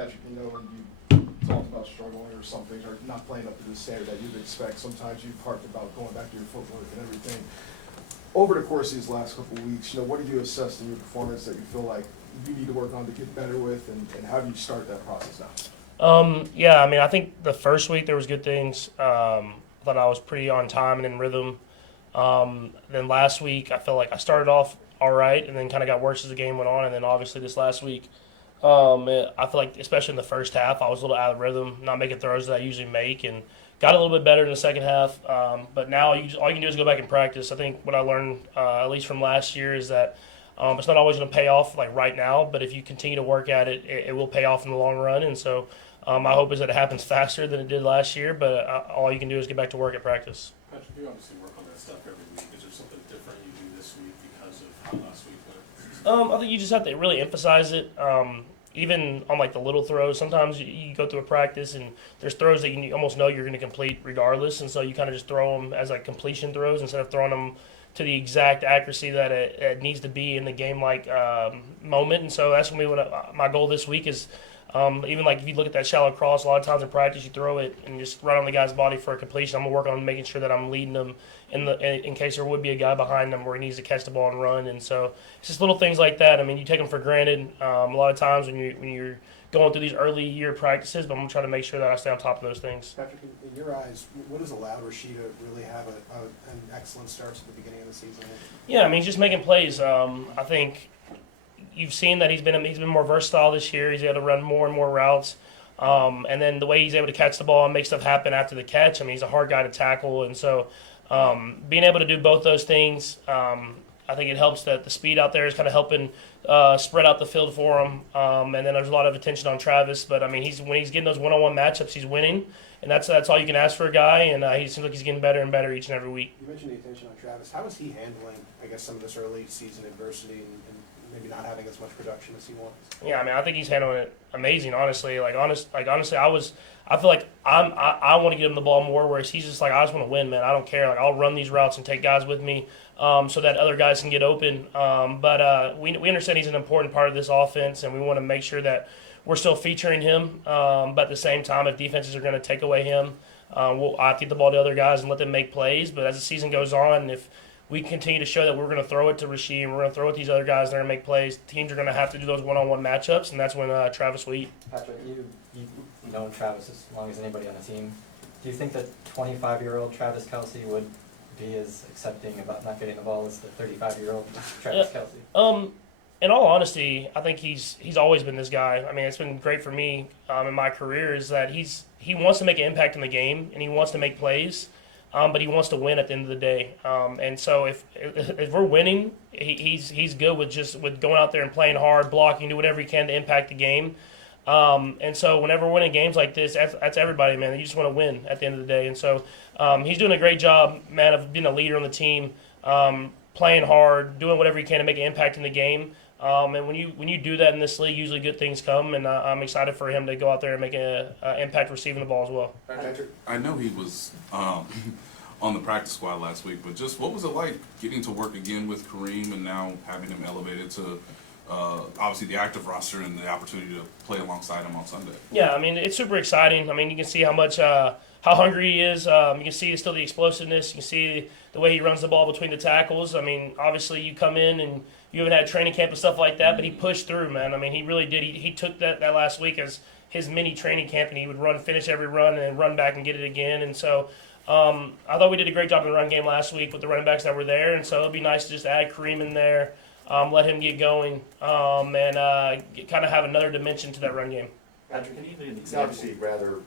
Patrick, when you talked about struggling or something, or not playing up to the standard that you'd expect, sometimes you've harped about going back to your footwork and everything. Over the course of these last couple of weeks, what do you assess in your performance that you feel like you need to work on to get better with, and how do you start that process now? Yeah, I think the first week there was good things. I thought I was pretty on time and in rhythm. Then last week I felt like I started off all right and then kind of got worse as the game went on. And then obviously this last week, I feel like especially in the first half I was a little out of rhythm, not making throws that I usually make, and got a little bit better in the second half. But now all you can do is go back and practice. I think what I learned, at least from last year, is that it's not always going to pay off like right now, but if you continue to work at it, it will pay off in the long run. And so my hope is that it happens faster than it did last year, but all you can do is get back to work at practice. Patrick, you obviously work on that stuff every week. Is there something different you do this week because of how last week went? I think you just have to really emphasize it. Even on like the little throws, sometimes you go through a practice and there's throws that you almost know you're going to complete regardless, and so you kind of just throw them as like completion throws instead of throwing them to the exact accuracy that it needs to be in the game-like moment. And so that's going to be my goal this week is even like if you look at that shallow cross, a lot of times in practice you throw it and just right on the guy's body for a completion. I'm going to work on making sure that I'm leading them in case there would be a guy behind them where he needs to catch the ball and run. And so it's just little things like that. You take them for granted a lot of times when you're going through these early year practices, but I'm going to try to make sure that I stay on top of those things. Patrick, in your eyes, what has allowed Rashida to really have an excellent start to the beginning of the season? Yeah, he's just making plays. I think you've seen that he's been more versatile this year. He's able to run more and more routes. And then the way he's able to catch the ball and make stuff happen after the catch, he's a hard guy to tackle. And so being able to do both those things, I think it helps that the speed out there is kind of helping spread out the field for him. And then there's a lot of attention on Travis. But, when he's getting those one-on-one matchups, he's winning. And that's all you can ask for a guy. And he seems like he's getting better and better each and every week. You mentioned the attention on Travis. How is he handling, some of this early season adversity and maybe not having as much production as he wants? Yeah, I think he's handling it amazing. Honestly, honestly, I feel like I want to get him the ball more. Whereas he's just like, I just want to win, man. I don't care. I'll run these routes and take guys with me, so that other guys can get open. But we understand he's an important part of this offense, and we want to make sure that we're still featuring him. But at the same time, if defenses are going to take away him, I'll get the ball to other guys and let them make plays. But as the season goes on, if we continue to show that we're going to throw it to Rasheed and we're going to throw it to these other guys that are going to make plays, teams are going to have to do those one-on-one matchups, and that's when Travis will eat. Patrick, you've known Travis as long as anybody on the team. Do you think that 25-year-old Travis Kelce would be as accepting about not getting the ball as the 35-year-old Travis Kelce? In all honesty, I think he's always been this guy. It's been great for me in my career is that he wants to make an impact in the game and he wants to make plays. But he wants to win at the end of the day, and so if we're winning, he's good with going out there and playing hard, blocking, do whatever he can to impact the game. And so whenever we're winning games like this, that's everybody, man. You just want to win at the end of the day, and so he's doing a great job, man, of being a leader on the team, playing hard, doing whatever he can to make an impact in the game. And when you do that in this league, usually good things come, and I'm excited for him to go out there and make an impact receiving the ball as well. I know he was on the practice squad last week, but just what was it like getting to work again with Kareem and now having him elevated to obviously the active roster and the opportunity to play alongside him on Sunday? Yeah, it's super exciting. You can see how hungry he is. You can see still the explosiveness. You can see the way he runs the ball between the tackles. Obviously you come in and you haven't had training camp and stuff like that, but he pushed through, man. He really did. He took that last week as his mini training camp, and he would finish every run, and then run back and get it again. And so I thought we did a great job in the run game last week with the running backs that were there. And so it'd be nice to just add Kareem in there, let him get going, and kind of have another dimension to that run game. Patrick, can you give an example? Obviously, rather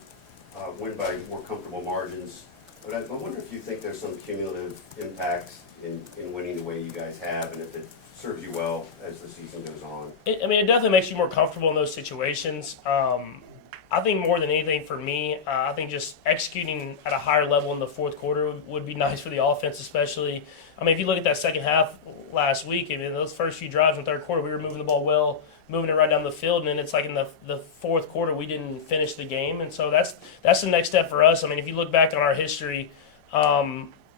win by more comfortable margins. But I wonder if you think there's some cumulative impact in winning the way you guys have, and if it serves you well as the season goes on. It definitely makes you more comfortable in those situations. I think more than anything for me, I think just executing at a higher level in the fourth quarter would be nice for the offense, especially. If you look at that second half last week, those first few drives in the third quarter, we were moving the ball well, moving it right down the field, and then it's like in the fourth quarter we didn't finish the game. And so that's the next step for us. If you look back on our history,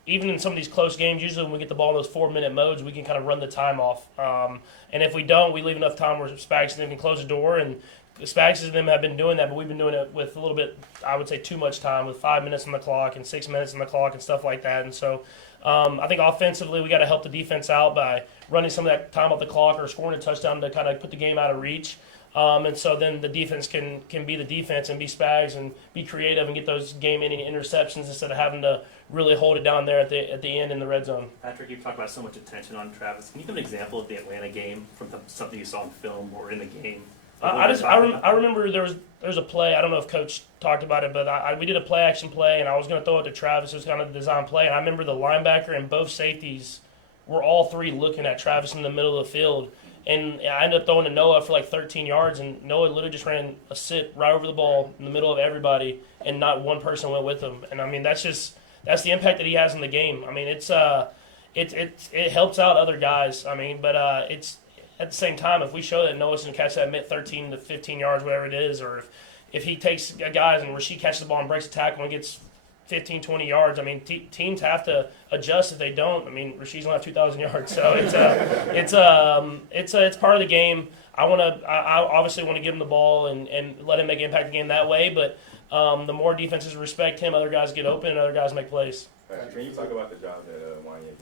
even in some of these close games, usually when we get the ball in those 4-minute modes, we can kind of run the time off. And if we don't, we leave enough time where Spags can close the door and Spags and them have been doing that, but we've been doing it with a little bit, I would say, too much time, with 5 minutes on the clock and 6 minutes on the clock and stuff like that. And so I think offensively we got to help the defense out by running some of that time off the clock or scoring a touchdown to kind of put the game out of reach. And so then the defense can be the defense and be Spags and be creative and get those game-ending interceptions instead of having to really hold it down there at the end in the red zone. Patrick, you've talked about so much attention on Travis. Can you give an example of the Atlanta game from something you saw in film or in the game? I remember there was a play. I don't know if Coach talked about it, but we did a play action play, and I was going to throw it to Travis. It was kind of a design play, and I remember the linebacker and both safeties were all three looking at Travis in the middle of the field, and I ended up throwing to Noah for like 13 yards, and Noah literally just ran a sit right over the ball in the middle of everybody, and not one person went with him. And I mean that's the impact that he has in the game. I mean it helps out other guys. I mean, but it's. At the same time, if we show that Noah's can catch that mid 13 to 15 yards, whatever it is, or if he takes guys and Rasheed catches the ball and breaks a tackle and gets 15, 20 yards, I mean, teams have to adjust if they don't. I mean, Rasheed's only have 2,000 yards, so it's part of the game. I obviously want to give him the ball and let him make an impact the game that way, but the more defenses respect him, other guys get open and other guys make plays. Can you talk about the job that Wanya did?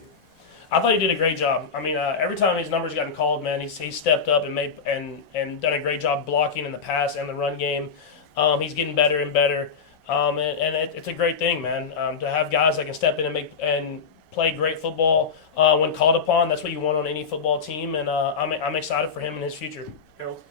I thought he did a great job. I mean, every time his numbers gotten called, man, he's stepped up and made and done a great job blocking in the pass and the run game. He's getting better and better, and it's a great thing, man. To have guys that can step in and play great football when called upon. That's what you want on any football team, and I'm excited for him and his future. Harold.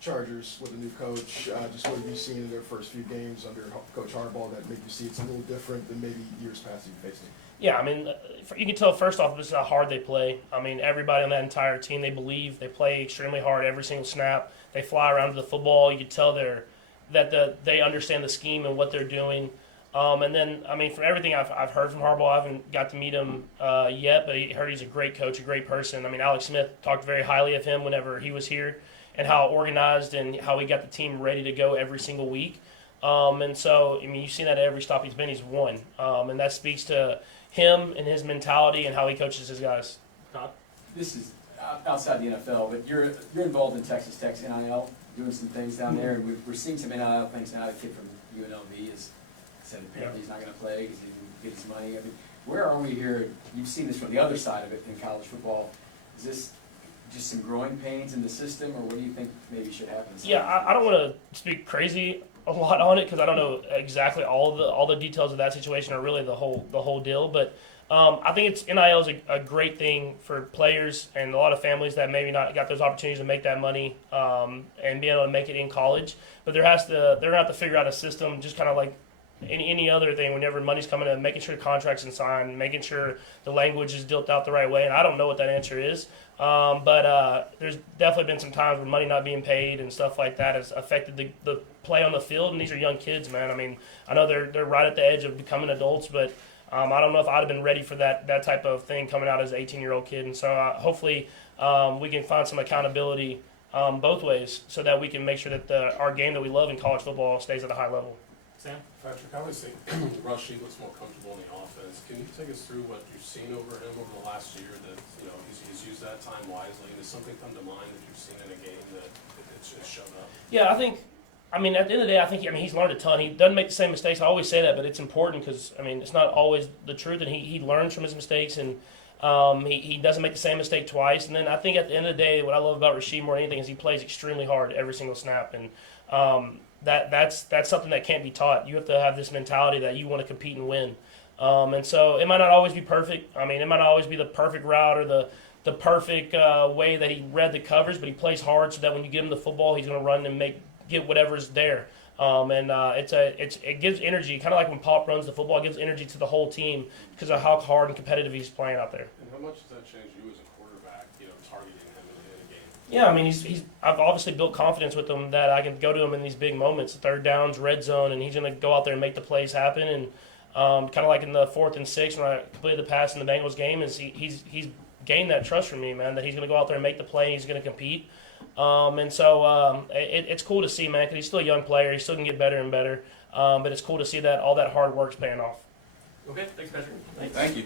Chargers with a new coach. Just what have you seen in their first few games under Coach Harbaugh that make you see it's a little different than maybe years past you've faced him? Yeah, I mean, you can tell first off this is how hard they play. I mean, everybody on that entire team, they play extremely hard every single snap. They fly around to the football. You can tell they understand the scheme and what they're doing. And then, I mean, from everything I've heard from Harbaugh, I haven't got to meet him yet, but I heard he's a great coach, a great person. I mean, Alex Smith talked very highly of him whenever he was here and how organized and how he got the team ready to go every single week. And so, I mean, you've seen that at every stop he's been, he's won. And that speaks to him and his mentality and how he coaches his guys. This is outside the NFL, but you're involved in Texas Tech's NIL, doing some things down there, and we're seeing some NIL things now. A kid from UNLV has said apparently he's not going to play because he didn't get his money. I mean, where are we here? You've seen this from the other side of it in college football. Is this just some growing pains in the system, or what do you think maybe should happen? Yeah, I don't want to speak crazy a lot on it because I don't know exactly all the details of that situation or really the whole deal. But I think NIL is a great thing for players and a lot of families that maybe not got those opportunities to make that money and be able to make it in college. But they're going to have to figure out a system, just kind of like any other thing. Whenever money's coming in, making sure contracts are signed, making sure the language is dealt out the right way. And I don't know what that answer is. But there's definitely been some times where money not being paid and stuff like that has affected the play on the field. And these are young kids, man. I mean, I know they're right at the edge of becoming adults, but I don't know if I'd have been ready for that type of thing coming out as an 18-year-old kid. And so hopefully we can find some accountability both ways so that we can make sure that our game that we love in college football stays at a high level. Sam? Patrick, obviously, Rasheed looks more comfortable in the offense. Can you take us through what you've seen over him over the last year that, he's used that time wisely? And does something come to mind that you've seen in a game that it's just shown up? Yeah, at the end of the day, he's learned a ton. He doesn't make the same mistakes. I always say that, but it's important because, it's not always the truth, and he learns from his mistakes, and he doesn't make the same mistake twice. And then I think at the end of the day, what I love about Rasheed more than anything is he plays extremely hard every single snap, and that's something that can't be taught. You have to have this mentality that you want to compete and win. And so it might not always be perfect. It might not always be the perfect route or the perfect way that he read the covers, but he plays hard so that when you give him the football, he's going to run and get whatever's there. It gives energy, kind of like when Pop runs the football, it gives energy to the whole team because of how hard and competitive he's playing out there. And how much does that change you as a quarterback, targeting him in a game? Yeah, I've obviously built confidence with him that I can go to him in these big moments, third downs, red zone, and he's going to go out there and make the plays happen. And kind of like in the 4th and 6 when I completed the pass in the Bengals game, is he's gained that trust from me, man, that he's going to go out there and make the play, and he's going to compete. It's cool to see, man, because he's still a young player. He still can get better and better. But it's cool to see that all that hard work's paying off. Okay, thanks, Patrick. Thank you.